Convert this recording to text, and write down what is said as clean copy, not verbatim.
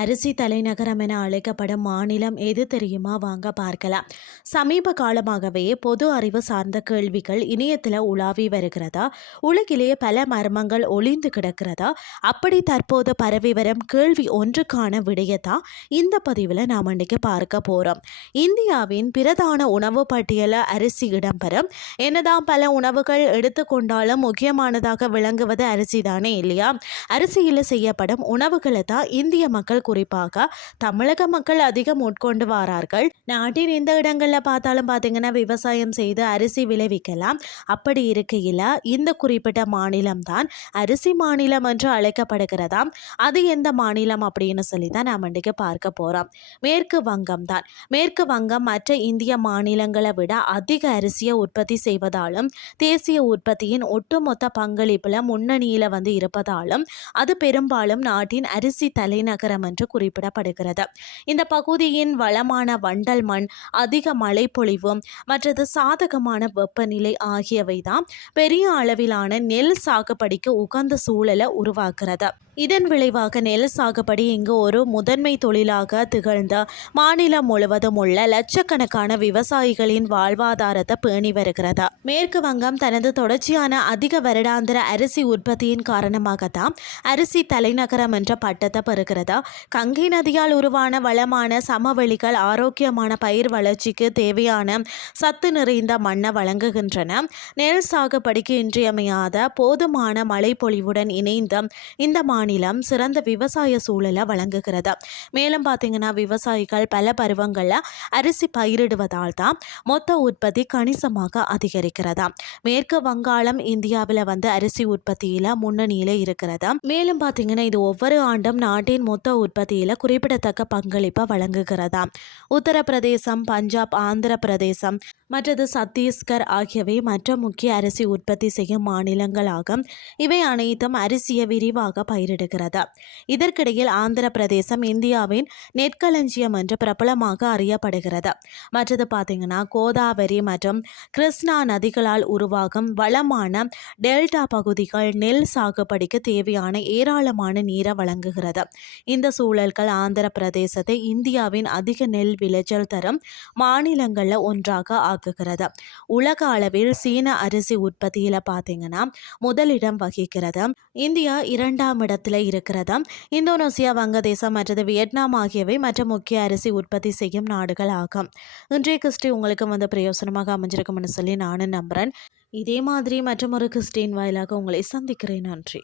அரிசி தலைநகரம் என அழைக்கப்படும் மாநிலம் எது தெரியுமா? வாங்க பார்க்கலாம். சமீப காலமாகவே பொது அறிவு சார்ந்த கேள்விகள் இணையத்தில் உலாவி வருகிறதா? உலகிலேயே பல மர்மங்கள் ஒளிந்து கிடக்கிறதா? அப்படி தற்போது பரவி வரும் கேள்வி ஒன்றுக்கான விடயத்தா இந்த பதிவில் நாம் இன்னைக்கு பார்க்க போகிறோம். இந்தியாவின் பிரதான உணவு பட்டியலில் அரிசி இடம்பெறும். என்னதான் பல உணவுகள் எடுத்துக்கொண்டாலும் முக்கியமானதாக விளங்குவது அரிசி தானே இல்லையா? அரிசியில் செய்யப்படும் உணவுகளை தான் இந்திய மக்கள், குறிப்பாக தமிழக மக்கள் அதிகம் உட்கொண்டு வரார்கள். நாட்டின் எந்த இடங்களில் பார்த்தாலும் பார்த்தீங்கன்னா விவசாயம் செய்து அரிசி விளைவிக்கலாம். அப்படி இருக்கையில் இந்த குறிப்பிட்ட மாநிலம் தான் அரிசி மாநிலம் என்று அழைக்கப்படுகிறதாம். அது எந்த மாநிலம் அப்படின்னு சொல்லி தான் நாம் இன்றைக்கு பார்க்க போகிறோம். மேற்கு வங்கம் தான். மேற்கு வங்கம் மற்ற இந்திய மாநிலங்களை விட அதிக அரிசியை உற்பத்தி செய்வதாலும் தேசிய உற்பத்தியின் ஒட்டுமொத்த பங்களிப்பில் முன்னணியில் இருப்பதாலும் அது பெரும்பாலும் நாட்டின் அரிசி தலைநகரம் என்று குறிப்பிடப்படுகிறது. இந்த பகுதியின் வளமான வண்டல் மண், அதிக மழைப்பொழிவும் மற்றது சாதகமான வெப்பநிலை ஆகியவை தான் பெரிய அளவிலான நெல் சாகுபடிக்கு உகந்த சூழலை உருவாக்குறது. இதன் விளைவாக நெல் சாகுபடி இங்கு ஒரு முதன்மை தொழிலாக திகழ்ந்த மாநிலம் முழுவதும் உள்ள லட்சக்கணக்கான விவசாயிகளின் வாழ்வாதாரத்தை பேணி வருகிறது. மேற்கு வங்கம் தனது தொடர்ச்சியான அதிக வருடாந்திர அரிசி உற்பத்தியின் காரணமாகத்தான் அரிசி தலைநகரம் என்ற பட்டத்தை பெறுகிறது. கங்கை நதியால் உருவான வளமான சமவெளிகள் ஆரோக்கியமான பயிர் வளர்ச்சிக்கு தேவையான சத்து நிறைந்த மண்ணை வழங்குகின்றன. நெல் சாகுபடிக்கு இன்றியமையாத போதுமான மழைப்பொழிவுடன் இணைந்த இந்த மாநிலம் சிறந்த விவசாய சூழலை வழங்குகிறது. மேலும் பார்த்தீங்கன்னா விவசாயிகள் பல பருவங்களில் அரிசி பயிரிடுவதால் தான் மொத்த உற்பத்தி கணிசமாக அதிகரிக்கிறதா. மேற்கு வங்காளம் இந்தியாவில் அரிசி உற்பத்தியில் முன்னணியில் இருக்கிறது. மேலும் பார்த்தீங்கன்னா இது ஒவ்வொரு ஆண்டும் நாட்டின் மொத்த உற்பத்தியில் குறிப்பிடத்தக்க பங்களிப்பை வழங்குகிறதா. உத்தரப்பிரதேசம், பஞ்சாப், ஆந்திர பிரதேசம் மற்றது சத்தீஸ்கர் ஆகியவை மற்ற முக்கிய அரிசி உற்பத்தி செய்யும் மாநிலங்களாகும். இவை அனைத்தும் அரிசியை விரிவாக பயிரிடுகிறது. இதற்கிடையில் ஆந்திர பிரதேசம் இந்தியாவின் நெற்களஞ்சியம் என்று பிரபலமாக அறியப்படுகிறது. மற்றது பார்த்தீங்கன்னா கோதாவரி மற்றும் கிருஷ்ணா நதிகளால் உருவாகும் வளமான டெல்டா பகுதிகள் நெல் சாகுபடிக்கு தேவையான ஏராளமான நீரை வழங்குகிறது. இந்த சூழல்கள் ஆந்திர பிரதேசத்தை இந்தியாவின் அதிக நெல் விளைச்சல் தரும் மாநிலங்களில் ஒன்றாக ஆக்குகிறது. உலக அளவில் சீன அரிசி உற்பத்தியில் பார்த்தீங்கன்னா முதலிடம் வகிக்கிறது. இந்தியா 2ஆம் இடத்துல இருக்கிறது. இந்தோனேசியா, வங்கதேசம் மற்றது வியட்நாம் ஆகியவை மற்ற முக்கிய அரிசி உற்பத்தி செய்யும் நாடுகள் ஆகும். இன்றைய கிறிஸ்டி உங்களுக்கு பிரயோசனமாக அமைஞ்சிருக்கும்னு சொல்லி நானும் நம்புகிறேன். இதே மாதிரி மற்றொரு கிறிஸ்டின் வாயிலாக உங்களை சந்திக்கிறேன். நன்றி.